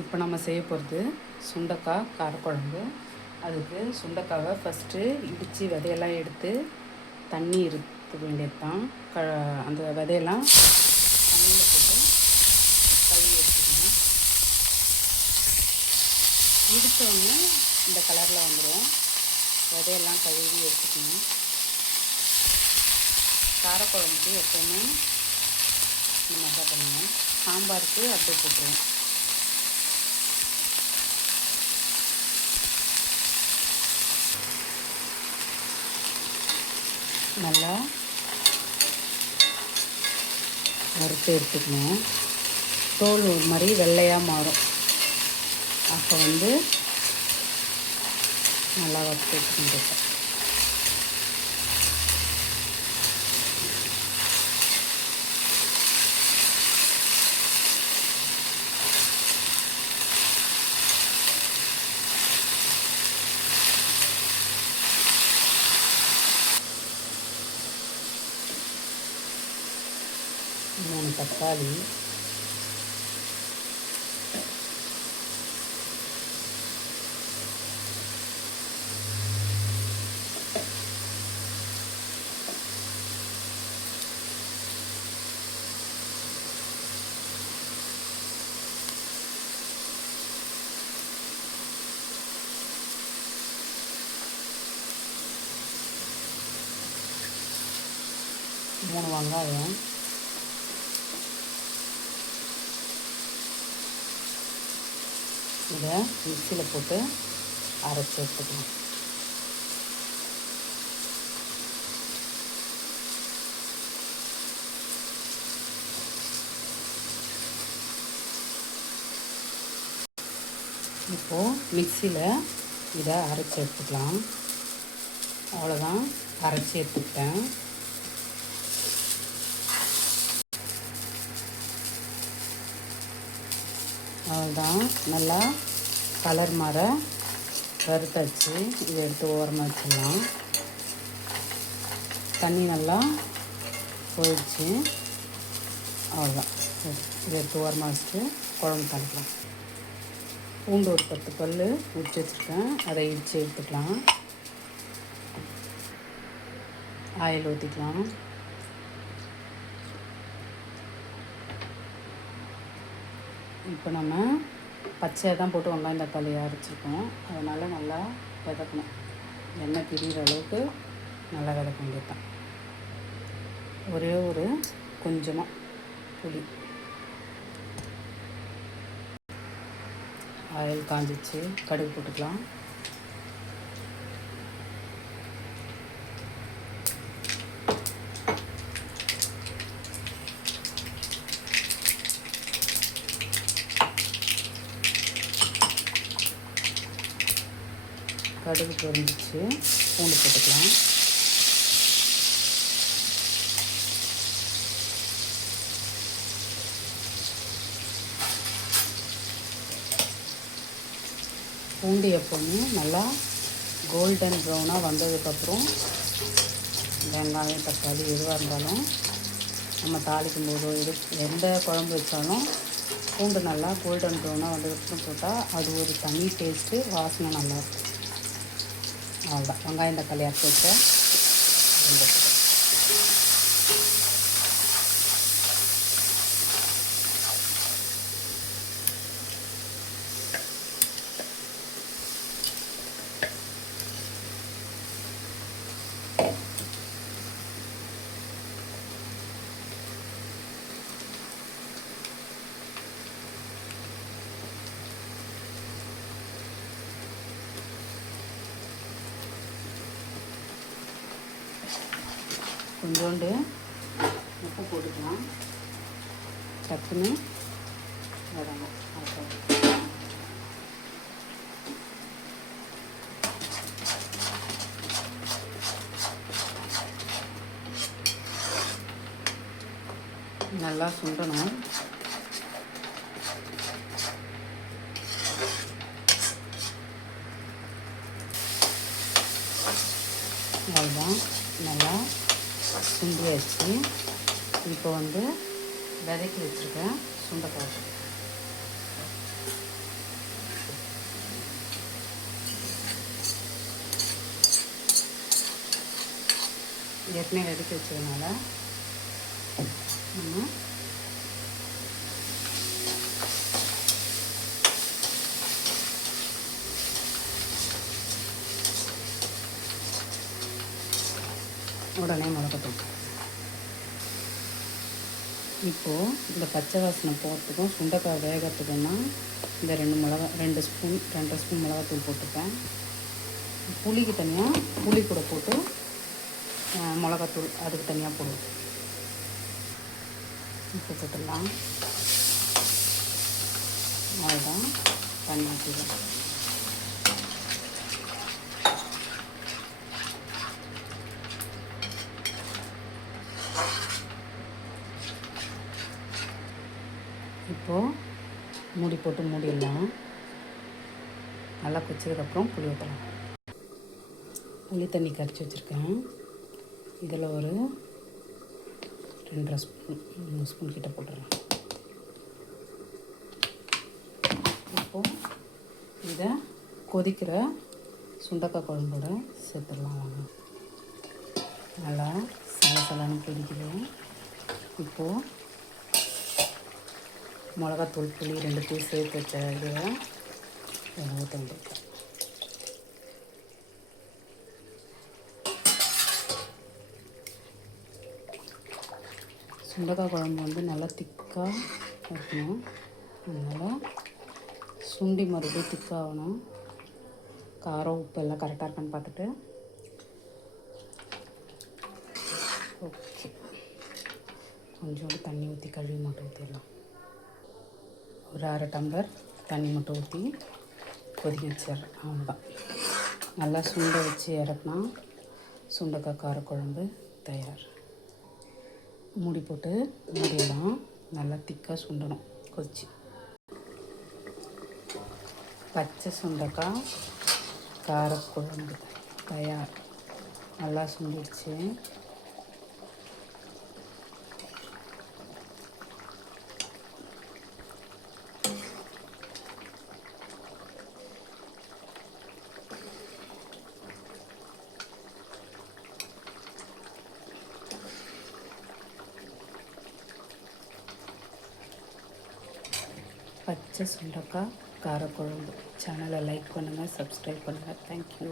இப்போ நம்ம செய்ய போகிறது சுண்டைக்காய் காரக்குழம்பு. அதுக்கு சுண்டைக்காவை ஃபஸ்ட்டு இடித்து விதையெல்லாம் எடுத்து தண்ணி இருக்க வேண்டியது தான். அந்த விதையெல்லாம் தண்ணியில் போட்டு கழுவி எடுத்துக்கணும். இடித்தோடனே இந்த கலரில் வந்துடும். விதையெல்லாம் கழுவி எடுத்துக்கணும். காரக்குழம்புக்கு எப்போவுமே இந்த மாதிரி தான் பண்ணுவோம். சாம்பாருக்கு அப்படியே போட்டுருவோம். நல்லா வறுத்து எடுத்துக்கணும். தோல் ஒரு மாதிரி வெள்ளையாக மாறும். அப்போ நல்லா வறுத்து எடுத்துக்கிட்டு 3 தக்காளி,3 வெங்காயம், இதை மிக்சியில் போட்டு அரைச்சி எடுத்துக்கலாம். இப்போது மிக்சியில் இதை அரைச்சி எடுத்துக்கலாம். அவ்வளோதான், அரைச்சி எடுத்துக்கிட்டேன். அவ்வளோதான், நல்லா கலர் மாற வறுத்தாச்சு. இதை எடுத்து ஓரமாக வச்சிடலாம். தண்ணி நல்லா போயிடுச்சு. அவ்வளோதான், இதை எடுத்து ஓரமாக வச்சுட்டு குழம்பு தாளிக்கலாம். பூண்டு ஒரு 10 பல் உரிச்சு வச்சுருக்கேன். அதை இடித்து எடுத்துக்கலாம். ஆயில் ஊற்றிக்கலாம். இப்போ நம்ம பச்சையாக தான் போட்டு வெங்காயம் தக்காளி அரைச்சிருக்கோம். அதனால் நல்லா விதக்கணும். எண்ணெய் பிரிகிற அளவுக்கு நல்லா விதக்க வேண்டியது தான். ஒரே ஒரு கொஞ்சமாக புளி. ஆயில் காஞ்சிச்சு, கடுகு போட்டுக்கலாம். கடுகு பொரிஞ்சிச்சு, பூண்டு போட்டுக்கலாம். பூண்டு எப்போவுமே நல்லா கோல்டன் ப்ரௌனாக வந்ததுக்கப்புறம் வெங்காயம் தக்காளி எதுவாக இருந்தாலும் நம்ம தாளிக்கும் போதோ எந்த குழம்பு வச்சாலும் பூண்டு நல்லா கோல்டன் ப்ரௌனாக வந்ததுக்கப்புறம் போட்டால் அது ஒரு தனி டேஸ்ட்டு, வாசனை நல்லாயிருக்கும். அவ்வளோதான், வெங்காயம் தக்காளி அரைச்சி வச்ச கொஞ்சோண்டு உப்பு போட்டுக்கலாம். டக்குன்னு வதங்க. நல்லா சுண்டணும். அவ்வளோதான், நல்லா சுண்டியாச்சு. இப்போ விதைக்கி வச்சுருக்கேன் சுண்டைக்காய். ஏற்கனவே வெடிக்க வச்சதுனால நம்ம உடனே மிளகாத்தூள். இப்போது இந்த பச்சை வாசனை போகிறதுக்கும் சுண்டைக்காய் வேகிறதுக்குன்னா இந்த 2 ஸ்பூன் 2 ஸ்பூன் மிளகாத்தூள் போட்டுப்பேன். புளிக்கு தனியாக புளி கூட போட்டு மிளகாத்தூள் அதுக்கு தனியாக போடுவோம். இப்போ போட்டுடலாம். அவ்வளோதான், தண்ணி ஊற்றிடுவோம். இப்போது மூடி போட்டு மூடிடலாம். நல்லா கொச்சதுக்கப்புறம் புளி ஊற்றலாம். புளி தண்ணி கரைச்சி வச்சுருக்கேன். இதில் ஒரு 2 ஸ்பூன் 3 ஸ்பூன் கிட்ட போட்டுடலாம். இப்போது இதை கொதிக்கிற சுண்டக்காய் குழம்போட சேர்த்துடலாம். வாங்க, நல்லா சலசலன்னு கொதிக்குது. இப்போது மிளகாத்தூள் புளி 2 சேர்த்து வச்ச இதில் ஊற்ற வேண்டியிருக்கேன். சுண்டக்காய் குழம்பு வந்து நல்லா திக்காக வைக்கணும். அதனால் சுண்டி மறுபடியும் திக்காகணும். காரம் உப்பு எல்லாம் கரெக்டாக இருக்கான்னு பார்த்துட்டு ஓகே கொஞ்சோண்டு தண்ணி ஊற்றி கழுவி மட்டும் ஊற்றிடலாம். ஒரு 1/2 டம்ளர் தண்ணி மட்டும் ஊற்றி கொதிக்க வச்சிடுறேன். அவ்வளோதான், நல்லா சுண்ட வச்சு இறக்குனா சுண்டைக்காய் காரக்குழம்பு தயார். மூடி போட்டு மூடிடலாம். நல்லா திக்காக சுண்டணும் கொதிச்சு. பச்சை சுண்டைக்காய் காரக்குழம்பு தயார். நல்லா சுண்டிடுச்சு. பச்சை சுண்டக்காய் காரக்குழம்பு. சேனலை லைக் பண்ணுங்கள், சப்ஸ்கிரைப் பண்ணுங்கள். தேங்க்யூ.